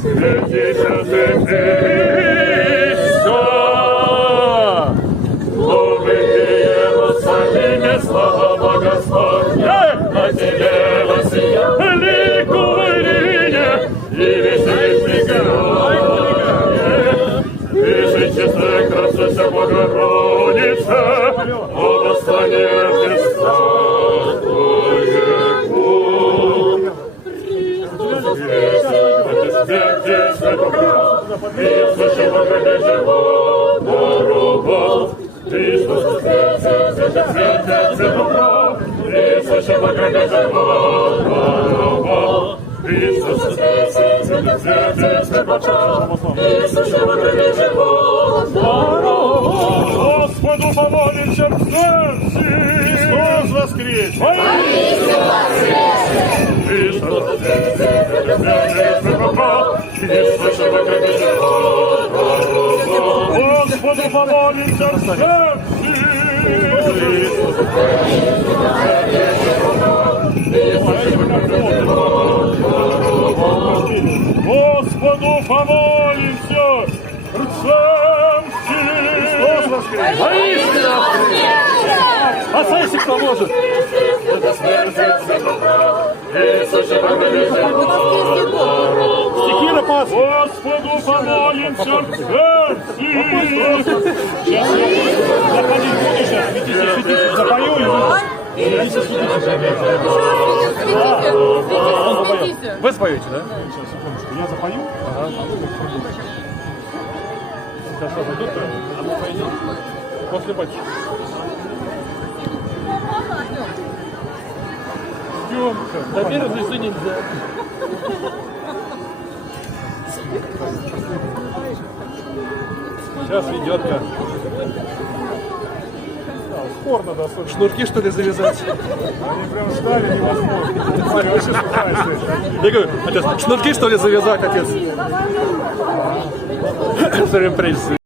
Святися, святися, Убытие самими слава Господня, на тебе воссия, ликуй ныне, и веселись героя. Пиши чистая красота Богородица, о восстание Христа Твоему. Смерти святого, и слыши Бога живого руба. Христос святец святого, и слыши Бога живого руба. Христос святец святого, и слыши Бога живого руба. Господу помолимся в сердце. Христос воскресе! Воистину воскресе! Христос святец святого, и слыши Бога живого руба. Господу помолимся в сердце. Господу помолимся рцем Христос воскресе! Воистину воскресе! Отцайсик поможет! Стихи на пас! Господу помолимся в сердце! Сейчас я запалить буду сейчас. Светите, запою и вы споете, да? Сейчас, секундочку, я запою. Ага. Сейчас что, пойдет? А мы пойдем? После батюшки. Съемка. Да первый внизу нельзя. Сейчас идет как. Спор надо особенно. Шнурки, что ли, завязать? Они прям стали невозможно. Я говорю, отец, шнурки, что ли, завязать, отец? Все время прежде.